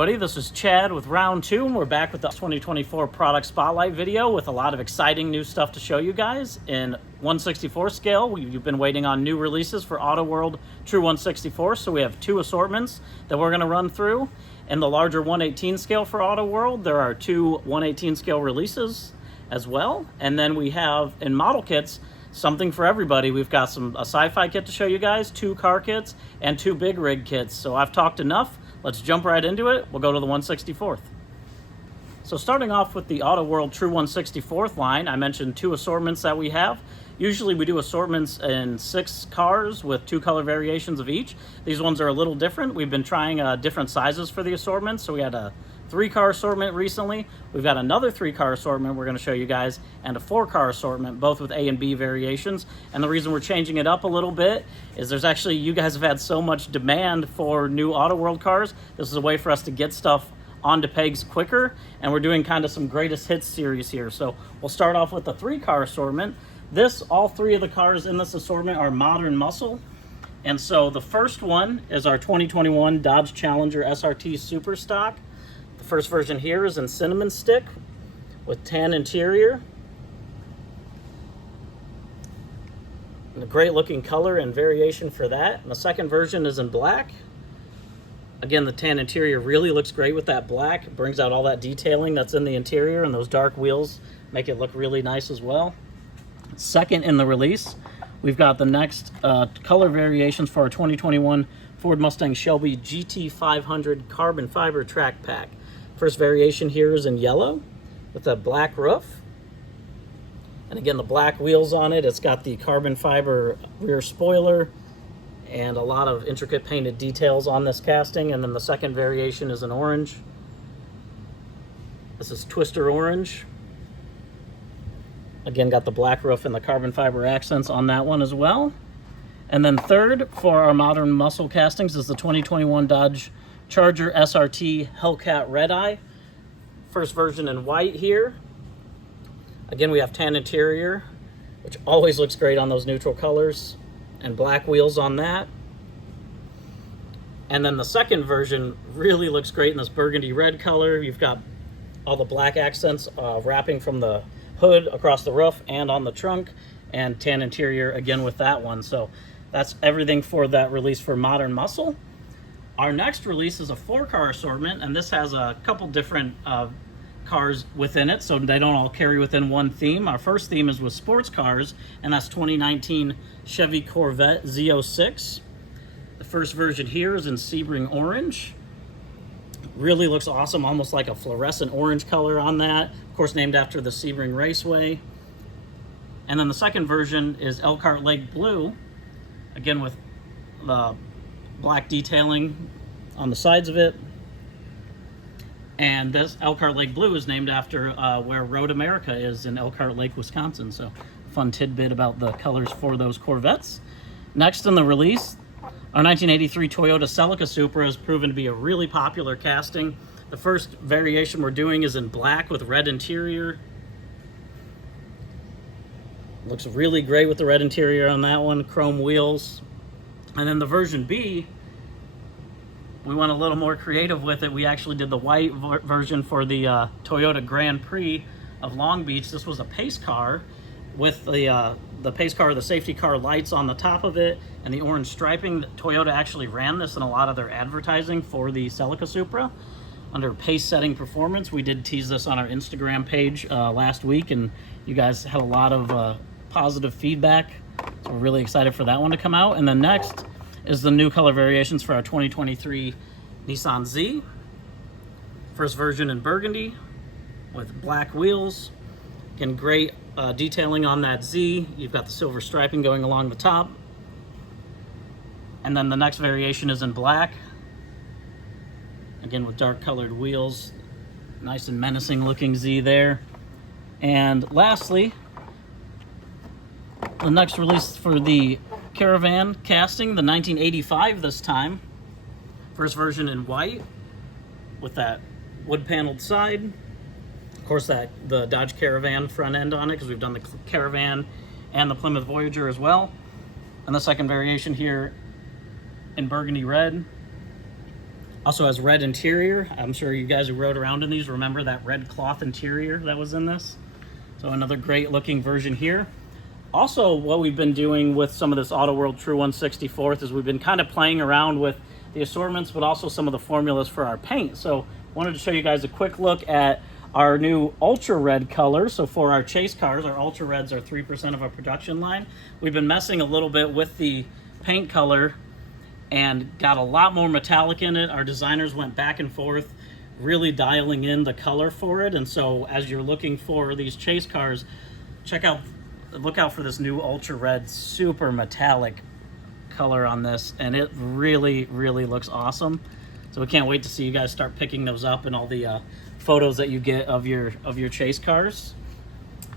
everybody, this is Chad with round 2, and we're back with the 2024 product spotlight video with a lot of exciting new stuff to show you guys. In 1/64 scale, we've been waiting on new releases for Auto World True 1/64, so we have 2 assortments that we're going to run through. In the larger 1/18 scale for Auto World, there are 2 1/18 scale releases as well. And then we have, in model kits, something for everybody. We've got a sci-fi kit to show you guys, 2 car kits, and 2 big rig kits. So I've talked enough. Let's jump right into it. We'll go to the 1/64th. So starting off with the Auto World True 1/64th line, I mentioned 2 assortments that we have. Usually we do assortments in 6 cars with 2 color variations of each. These ones are a little different. We've been trying different sizes for the assortments. So we had a 3-car assortment recently. We've got another 3-car assortment we're going to show you guys, and a 4-car assortment, both with A and B variations. And the reason we're changing it up a little bit is there's actually, you guys have had so much demand for new Auto World cars. This is a way for us to get stuff onto pegs quicker, and we're doing kind of some greatest hits series here. So we'll start off with the 3-car assortment. All 3 of the cars in this assortment are modern muscle. And so the first one is our 2021 Dodge Challenger SRT Super Stock. The first version here is in cinnamon stick with tan interior. And a great looking color and variation for that. And the second version is in black. Again, the tan interior really looks great with that black. It brings out all that detailing that's in the interior, and those dark wheels make it look really nice as well. Second in the release, we've got the next color variations for our 2021 Ford Mustang Shelby GT500 carbon fiber track pack. First variation here is in yellow with a black roof. And again, the black wheels on it. It's got the carbon fiber rear spoiler and a lot of intricate painted details on this casting. And then the second variation is in orange. This is Twister Orange. Again, got the black roof and the carbon fiber accents on that one as well. And then third for our modern muscle castings is the 2021 Dodge Charger SRT Hellcat Red Eye. First version in white here. Again, we have tan interior, which always looks great on those neutral colors, and black wheels on that. And then the second version really looks great in this burgundy red color. You've got all the black accents wrapping from the hood across the roof and on the trunk, and tan interior again with that one. So that's everything for that release for modern muscle. Our next release is a 4-car assortment, and this has a couple different cars within it, so they don't all carry within one theme. Our first theme is with sports cars, and that's 2019 Chevy Corvette Z06. The first version here is in Sebring Orange. Really looks awesome, almost like a fluorescent orange color on that. Of course, named after the Sebring Raceway. And then the second version is Elkhart Lake Blue, again with the black detailing on the sides of it. And this Elkhart Lake Blue is named after where Road America is in Elkhart Lake, Wisconsin. So fun tidbit about the colors for those Corvettes. Next in the release, our 1983 Toyota Celica Supra has proven to be a really popular casting. The first variation we're doing is in black with red interior. Looks really great with the red interior on that one, chrome wheels. And then the version B, we went a little more creative with it. We actually did the white version for the Toyota Grand Prix of Long Beach. This was a pace car with the pace car, the safety car lights on the top of it, and the orange striping. Toyota actually ran this in a lot of their advertising for the Celica Supra under pace setting performance. We did tease this on our Instagram page last week, and you guys had a lot of positive feedback. So we're really excited for that one to come out. And then next is the new color variations for our 2023 Nissan Z. First version in burgundy with black wheels. Again, great detailing on that Z. You've got the silver striping going along the top. And then the next variation is in black. Again, with dark colored wheels. Nice and menacing looking Z there. And lastly, the next release for the Caravan casting, the 1985 this time. First version in white with that wood paneled side. Of course, the Dodge Caravan front end on it, because we've done the Caravan and the Plymouth Voyager as well. And the second variation here in burgundy red. Also has red interior. I'm sure you guys who rode around in these remember that red cloth interior that was in this. So another great looking version here. Also, what we've been doing with some of this Auto World True 164th is we've been kind of playing around with the assortments, but also some of the formulas for our paint. So wanted to show you guys a quick look at our new ultra red color. So for our chase cars, our ultra reds are 3% of our production line. We've been messing a little bit with the paint color and got a lot more metallic in it. Our designers went back and forth, really dialing in the color for it. And so as you're looking for these chase cars, look out for this new ultra red, super metallic color on this, and it really looks awesome. So we can't wait to see you guys start picking those up and all the photos that you get of your chase cars.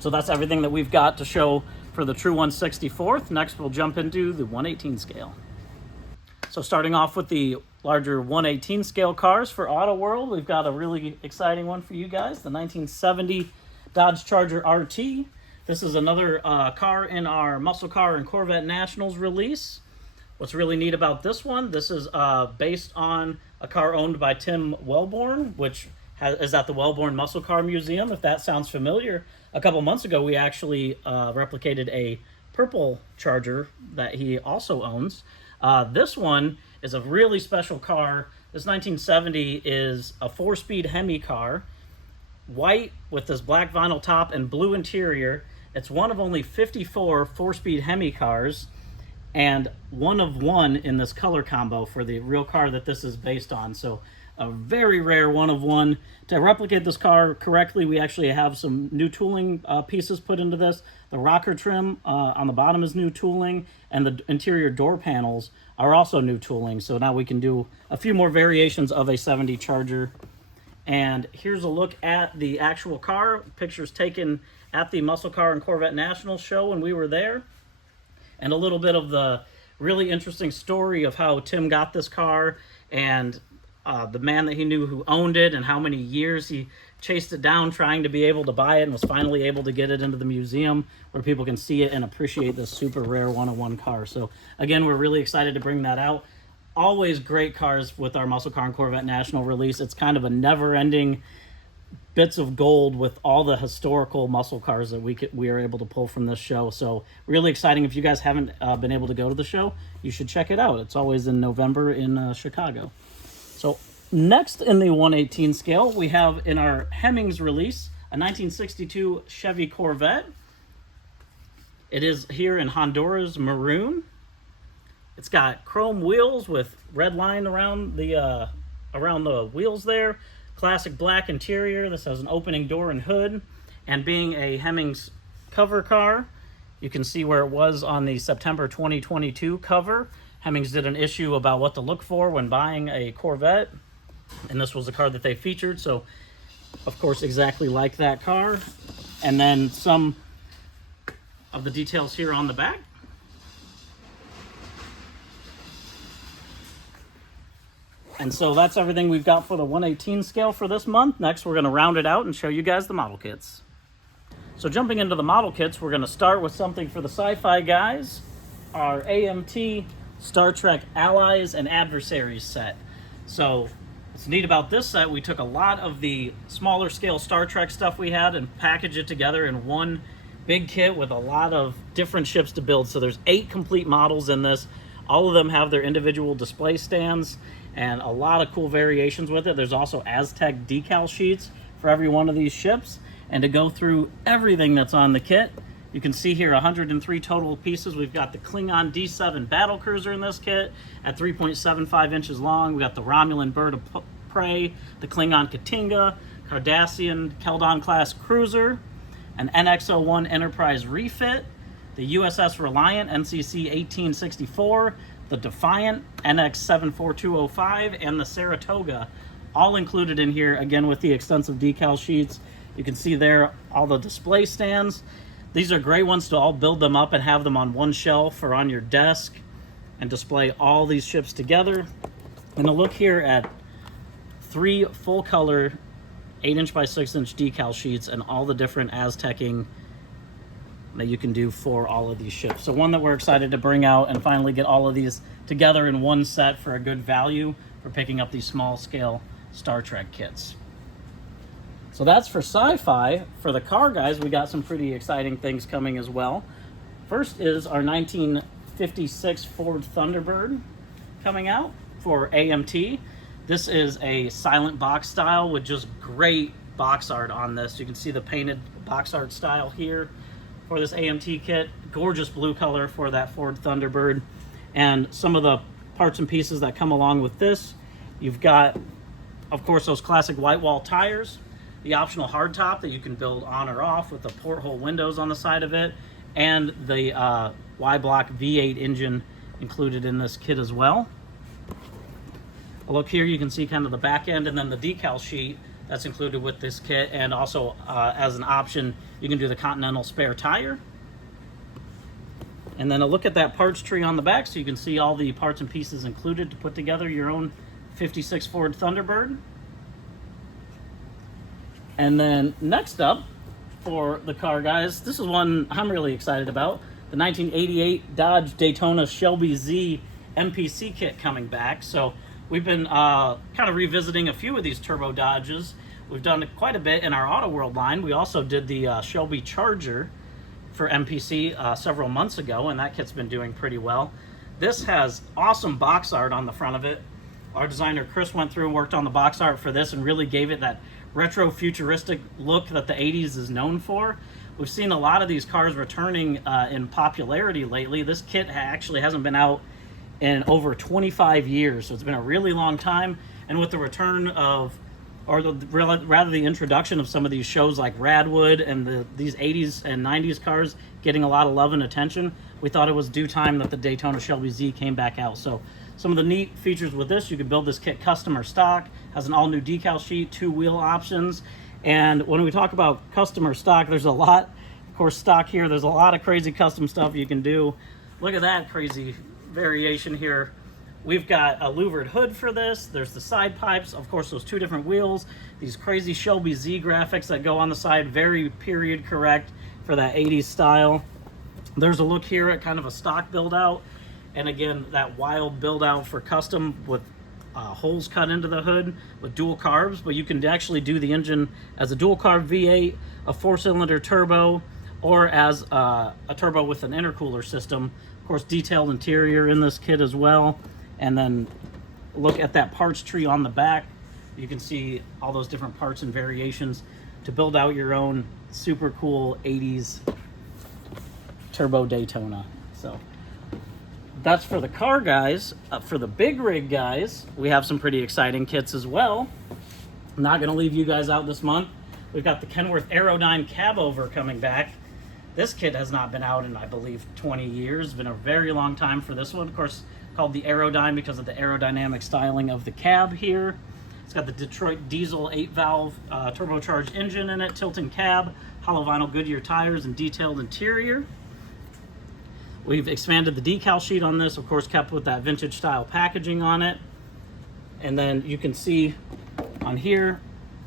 So that's everything that we've got to show for the True 164th. Next we'll jump into the 118 scale. So starting off with the larger 118 scale cars for Auto World, we've got a really exciting one for you guys, the 1970 Dodge Charger RT. This is another car in our Muscle Car and Corvette Nationals release. What's really neat about this one, this is based on a car owned by Tim Wellborn, which is at the Wellborn Muscle Car Museum, if that sounds familiar. A couple months ago, we actually replicated a purple Charger that he also owns. This one is a really special car. This 1970 is a 4-speed Hemi car, white with this black vinyl top and blue interior. It's one of only 54 4-speed Hemi cars, and one of one in this color combo for the real car that this is based on. So a very rare one of one. To replicate this car correctly, we actually have some new tooling pieces put into this. The rocker trim on the bottom is new tooling, and the interior door panels are also new tooling. So now we can do a few more variations of a 70 Charger. And here's a look at the actual car. Pictures taken at the Muscle Car and Corvette National show when we were there. And a little bit of the really interesting story of how Tim got this car, and the man that he knew who owned it, and how many years he chased it down trying to be able to buy it, and was finally able to get it into the museum where people can see it and appreciate this super rare one-of-one car. So again, we're really excited to bring that out. Always great cars with our Muscle Car and Corvette National release. It's kind of a never-ending bits of gold with all the historical muscle cars that we are able to pull from this show. So really exciting. If you guys haven't been able to go to the show, you should check it out. It's always in November in Chicago. So next in the 118 scale, we have in our Hemmings release a 1962 Chevy Corvette. It is here in Honduras maroon. It's got chrome wheels with red line around the wheels there. Classic black interior. This has an opening door and hood. And being a Hemmings cover car, you can see where it was on the September 2022 cover. Hemmings did an issue about what to look for when buying a Corvette, and this was the car that they featured. So, of course, exactly like that car. And then some of the details here on the back. And so that's everything we've got for the 118 scale for this month. Next, we're going to round it out and show you guys the model kits. So jumping into the model kits, we're going to start with something for the sci-fi guys, our AMT Star Trek Allies and Adversaries set. So what's neat about this set, we took a lot of the smaller scale Star Trek stuff we had and packaged it together in one big kit with a lot of different ships to build. So there's 8 complete models in this. All of them have their individual display stands and a lot of cool variations with it. There's also Aztec decal sheets for every one of these ships. And to go through everything that's on the kit, you can see here 103 total pieces. We've got the Klingon D7 battle cruiser in this kit at 3.75 inches long. We got the Romulan Bird of Prey, the Klingon Katinga, Cardassian Keldon class cruiser, an NX-01 Enterprise refit, the USS Reliant NCC 1864, the Defiant NX-74205, and the Saratoga, all included in here, again with the extensive decal sheets. You can see there all the display stands. These are great ones to all build them up and have them on one shelf or on your desk and display all these ships together. And a look here at 3 full color 8-inch by 6-inch decal sheets and all the different Aztecing that you can do for all of these ships. So one that we're excited to bring out and finally get all of these together in one set for a good value for picking up these small scale Star Trek kits. So that's for sci-fi. For the car guys, we got some pretty exciting things coming as well. First is our 1956 Ford Thunderbird coming out for AMT. This is a silent box style with just great box art on this. You can see the painted box art style here for this AMT kit. Gorgeous blue color for that Ford Thunderbird. And some of the parts and pieces that come along with this, you've got, of course, those classic white wall tires, the optional hardtop that you can build on or off with the porthole windows on the side of it, and the Y-block V8 engine included in this kit as well. A look here, you can see kind of the back end and then the decal sheet that's included with this kit, and also as an option, you can do the Continental spare tire. And then a look at that parts tree on the back so you can see all the parts and pieces included to put together your own 56 Ford Thunderbird. And then next up for the car guys, this is one I'm really excited about. The 1988 Dodge Daytona Shelby Z MPC kit coming back. So we've been kind of revisiting a few of these turbo Dodges. We've done quite a bit in our Auto World line. We also did the Shelby Charger for MPC several months ago, and that kit's been doing pretty well. This has awesome box art on the front of it. Our designer Chris went through and worked on the box art for this and really gave it that retro futuristic look that the 80s is known for. We've seen a lot of these cars returning in popularity lately. This kit actually hasn't been out in over 25 years, so it's been a really long time. And with the return of, or rather the introduction of some of these shows like Radwood and these 80s and 90s cars getting a lot of love and attention, we thought it was due time that the Daytona Shelby Z came back out. So some of the neat features with this, you can build this kit custom or stock, has an all-new decal sheet, 2 wheel options. And when we talk about custom or stock, there's a lot, of course, stock here, there's a lot of crazy custom stuff you can do. Look at that crazy variation here. We've got a louvered hood for this. There's the side pipes, of course, those 2 different wheels, these crazy Shelby Z graphics that go on the side, very period correct for that 80s style. There's a look here at kind of a stock build out, and again, that wild build out for custom with holes cut into the hood with dual carbs, but you can actually do the engine as a dual carb V8, a 4-cylinder turbo, or as a turbo with an intercooler system. Of course, detailed interior in this kit as well. And then look at that parts tree on the back. You can see all those different parts and variations to build out your own super cool 80s turbo Daytona. So that's for the car guys. For the big rig guys, we have some pretty exciting kits as well. I'm not going to leave you guys out this month. We've got the Kenworth Aerodyne Cab Over coming back. This kit has not been out in, I believe, 20 years. It's been a very long time for this one. Of course, called the Aerodyne because of the aerodynamic styling of the cab here. It's got the Detroit diesel 8-valve turbocharged engine in it, tilting cab, hollow vinyl Goodyear tires, and detailed interior. We've expanded the decal sheet on this, of course, kept with that vintage style packaging on it. And then you can see on here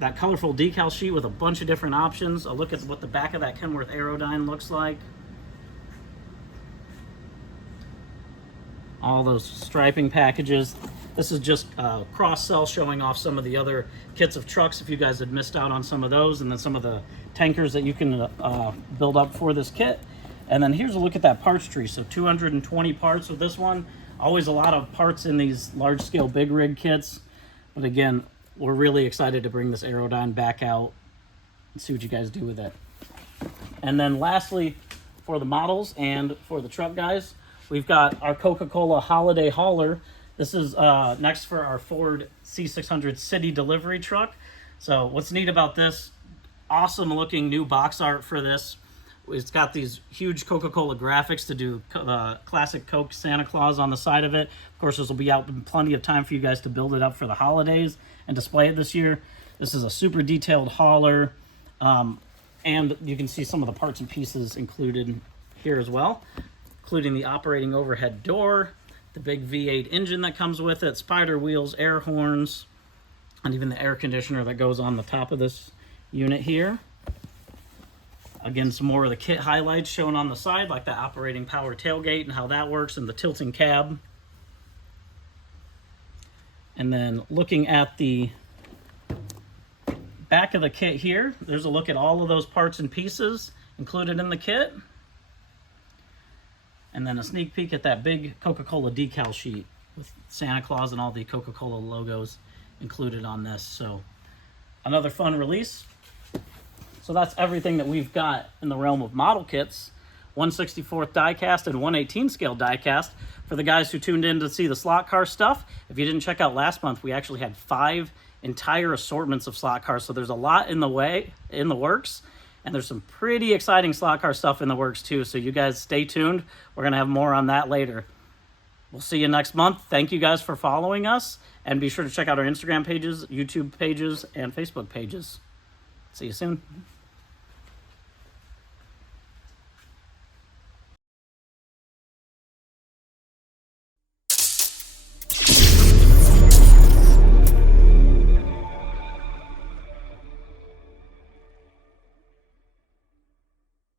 that colorful decal sheet with a bunch of different options. A look at what the back of that Kenworth Aerodyne looks like. All those striping packages. This is just cross-sell showing off some of the other kits of trucks if you guys had missed out on some of those, and then some of the tankers that you can build up for this kit. And then here's a look at that parts tree. So 220 parts with this one. Always a lot of parts in these large-scale big rig kits. But again, we're really excited to bring this Aerodyne back out and see what you guys do with it. And then lastly, for the models and for the truck guys, we've got our Coca-Cola Holiday Hauler. This is next for our Ford C600 City Delivery truck. So what's neat about this, awesome looking new box art for this. It's got these huge Coca-Cola graphics to do classic Coke Santa Claus on the side of it. Of course, this will be out in plenty of time for you guys to build it up for the holidays and display it this year. This is a super detailed hauler, and you can see some of the parts and pieces included here as well, including the operating overhead door, the big V8 engine that comes with it, spider wheels, air horns, and even the air conditioner that goes on the top of this unit here. Again, some more of the kit highlights shown on the side, like the operating power tailgate and how that works, and the tilting cab. And then looking at the back of the kit here, there's a look at all of those parts and pieces included in the kit. And then a sneak peek at that big Coca-Cola decal sheet with Santa Claus and all the Coca-Cola logos included on this. So another fun release. So that's everything that we've got in the realm of model kits. 1/64th diecast and 1/18 scale diecast. For the guys who tuned in to see the slot car stuff, if you didn't check out last month, we actually had 5 entire assortments of slot cars. So there's a lot in the works, and there's some pretty exciting slot car stuff in the works too. So you guys stay tuned. We're gonna have more on that later. We'll see you next month. Thank you guys for following us, and be sure to check out our Instagram pages, YouTube pages, and Facebook pages. See you soon.